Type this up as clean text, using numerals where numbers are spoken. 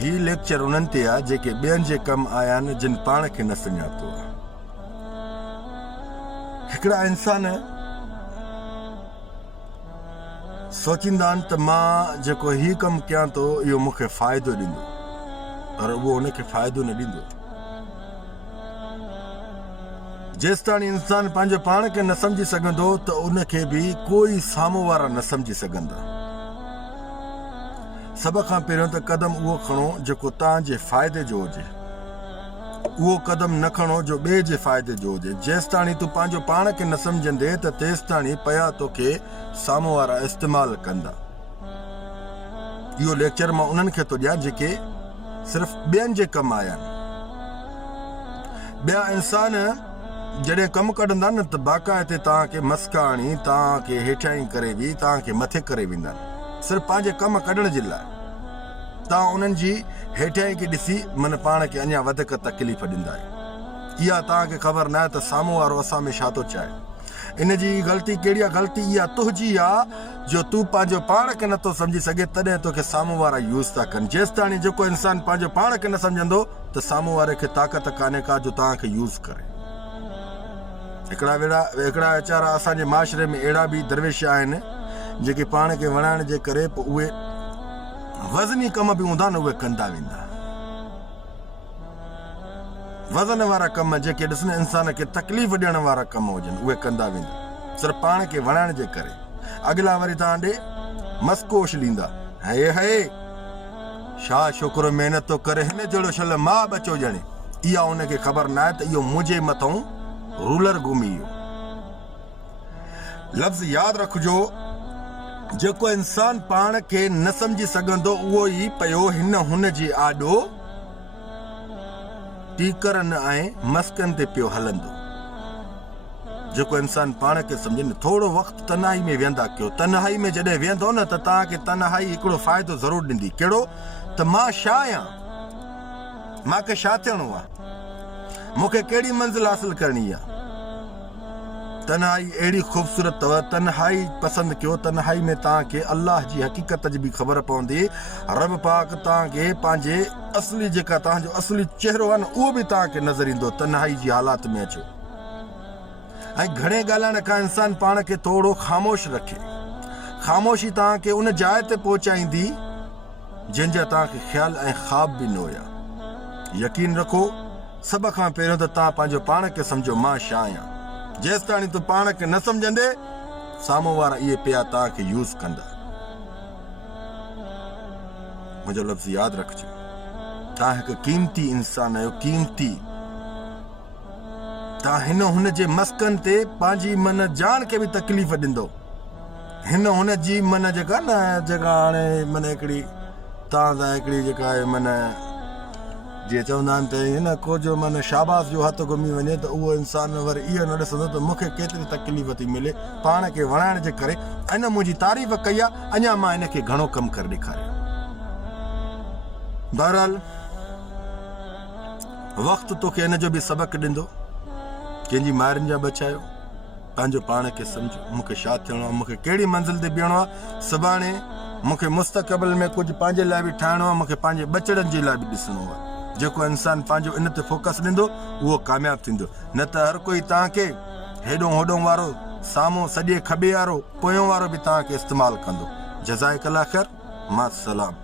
ही लेक्चर उन्हनि ते आहे जेके ॿियनि जे कमु आया आहिनि जिन पाण खे न सुञातो आहे। हिकिड़ा इंसान सोचींदा आहिनि त मां जेको ही कमु कयां थो इहो मूंखे फ़ाइदो ॾींदो, पर उहो उनखे फ़ाइदो न ॾींदो। जेसि ताणी इंसान पंहिंजो पाण खे न सम्झी सघंदो त उनखे बि कोई साम्हूं वारा न सम्झी सघंदा। सभ खां पहिरियों त क़दम उहो खणो जेको तव्हांजे फ़ाइदे जो हुजे, उहो क़दम न खणो जो ॿिए जे फ़ाइदे जो हुजे। जेसि ताणी तूं पंहिंजो पाण खे न सम्झंदे त तेसि ताणी पया तोखे साम्हूं वारा इस्तेमालु कंदा। इहो लेक्चर मां उन्हनि खे थो ॾियां जेके सिर्फ़ु ॿियनि जे कमु आया आहिनि। ॿिया इंसान जॾहिं कमु कढंदा न त बाक़ाइदे तव्हांखे मस्का आणी तव्हांखे हेठाई करे बि तव्हांखे मथे करे वेंदा आहिनि, सिर्फ़ु पंहिंजे कमु कढण जे लाइ। तव्हां उन्हनि जी हेठाई खे ॾिसी मन पाण खे अञा वधीक तकलीफ़ ॾींदा आहियो। इहा तव्हांखे ख़बर न आहे त साम्हूं वारो असां में छा थो चाहे। इन जी ग़लती कहिड़ी आहे? ग़लती इहा तुंहिंजी आहे जो तूं पंहिंजो पाण खे नथो सम्झी सघे, तॾहिं तोखे साम्हूं वारा यूज़ था कनि। जेसि ताणी जेको इंसान पंहिंजो पाण खे न सम्झंदो त साम्हूं वारे खे ताक़त कान्हे का जो तव्हांखे यूज़ करे। हिकिड़ा वीचारा असांजे माशरे में अहिड़ा बि दरवेश आहिनि जेके पाण खे वणाइण जे करे पोइ उहे वज़नी कम बि हूंदा न उहे कंदा वेंदा। वज़न वारा कम जेके ॾिसण इंसान खे तकलीफ़ ॾियण वारा कम हुजनि उहे कंदा वेंदा, सिर्फ़ु पाण खे वणाइण जे करे। अॻिला वरी तव्हां ॾे मस्कोश ॾींदा, हे छा छोकिरो महिनत थो करे, हिन जहिड़ो शल मां बचो ॼणे। इहा उनखे ख़बर न आहे त इहो मुंहिंजे मथां रूलर घुमी वियो। लफ़्ज़ यादि रखिजो, जेको इंसान पाण खे न सम्झी सघंदो उहो ई पियो हिन हुन जे आॾो टीकरनि ऐं मस्कनि ते पियो हलंदो। जेको इंसान पाण खे सम्झे न, थोरो वक़्तु तन्हाई में वेहंदा कयो। तन्हाई में जॾहिं वेहंदो न त तव्हांखे तन्हाई हिकिड़ो फ़ाइदो ज़रूरु ॾींदी। कहिड़ो? त मां छा आहियां, मूंखे छा थियणो आहे, मूंखे कहिड़ी मंज़िल हासिल करणी आहे। तन्हाई अहिड़ी ख़ूबसूरत अथव, तन्हाई पसंदि कयो। तन्हाई में तव्हांखे अल्लाह जी हक़ीक़त जी बि ख़बर पवंदी। रब पाक तव्हांखे पंहिंजे असली जेका तव्हांजो असली चहिरो आहे न उहो बि तव्हांखे नज़र ईंदो तन्हाई जी हालात में अचो। ऐं घणे ॻाल्हाइण खां इंसान पाण खे थोरो ख़ामोश रखे। ख़ामोशी तव्हांखे उन जाइ ते पहुचाईंदी जंहिंजा तव्हांखे ख़्याल ऐं ख़्वाब बि न हुया। यकीन रखो, सभ खां पहिरियों त तव्हां पंहिंजो पाण खे सम्झो मां छा आहियां। जेसि ताणी तूं पाण खे न सम्झंदे साम्हूं वारा इहे पिया तव्हांखे यूज़ कंदा। मुंहिंजो लफ़्ज़ यादि रखिजो, तव्हां हिकु क़ीमती इंसान आहियो, क़ीमती। तव्हां हिन हुन जे मस्कनि ते पंहिंजी मन जान खे बि तकलीफ़ ॾींदो। हिन हुन जी मन जेका न जेका हाणे मन हिकिड़ी तव्हां सां हिकिड़ी जेका आहे मन जीअं चवंदा आहिनि त हिन को जो मन शाबाश जो हथु घुमी वञे त उहो इंसान वरी इहो न ॾिसंदो त मूंखे केतिरी तकलीफ़ थी मिले पाण खे वणाइण जे करे। अञा मुंहिंजी तारीफ़ कई आहे, अञा मां हिन खे घणो कमु करे ॾेखारियो। बहरहाल वक़्तु तोखे हिन जो बि सबक़ु ॾींदो। कंहिंजी मारियुनि जा बचायो, पंहिंजो पाण खे सम्झो मूंखे छा थियणो आहे, मूंखे कहिड़ी मंज़िल ते बीहणो आहे। सुभाणे मूंखे मुस्तक़बिल में कुझु पंहिंजे लाइ बि ठाहिणो आहे, मूंखे पंहिंजे बचड़नि जे लाइ बि ॾिसणो आहे। जेको इंसान पंहिंजो इन ते फोकस ॾींदो उहो कामयाबु थींदो। न त हर कोई तव्हांखे हेॾों होॾों वारो साम्हूं सॼे खॿे वारो पोयों वारो बि तव्हांखे इस्तेमालु कंदो। जज़ाकल्लाह ख़ैर, मां सलाम।